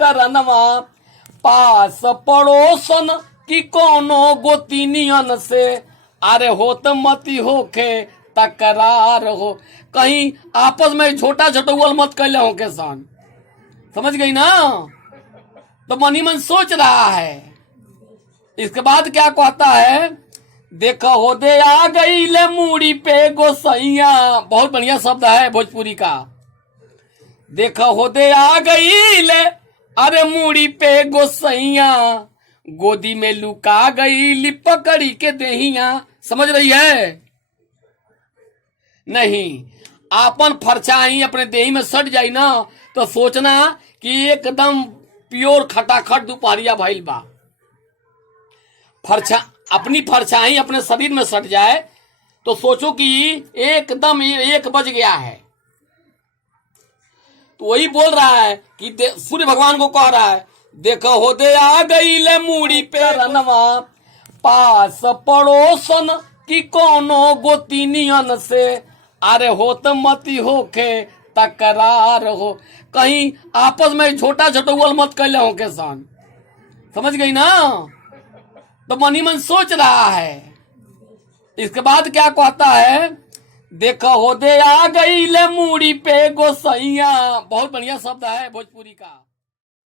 तरनवा पास पड़ोसन की कोनो गोतिनियन से, अरे होत मती होके तकरार हो। कहीं आपस में झोटा झटौल मत कैले हो के सन, समझ गई ना। तो मनी मन सोच रहा है। इसके बाद क्या कहता है, देखो हो दे आ गई ले मूड़ी पे गोसैया। बहुत बढ़िया शब्द है भोजपुरी का। देखो हो दे आ गई ले अरे मूड़ी पे गोसैया, गोदी में लुका गई ली पकड़ी के देहिया। समझ रही है नहीं। आपन फरछाई अपने देही में सट जाई ना तो सोचना कि एकदम प्योर खटाखट दोपहरिया भइल बा। अपनी फरछाई अपने शरीर में सट जाए तो सोचो कि एकदम 1 बज गया है। तो वही बोल रहा है कि सूर्य भगवान को कह रहा है, देखो हो दे आ गई ले मूड़ी पे रनवा पास पड़ोसन की कोनो गोतिनियन से, अरे होत मती होके तकरार हो। कहीं आपस में झोटा झटौल मत कैले हो के सन, समझ गई ना। तो मनी मन सोच रहा है। इसके बाद क्या कहता है, देखो हो दे आ गई ले मूड़ी पे गोसैया। बहुत बढ़िया शब्द है भोजपुरी का।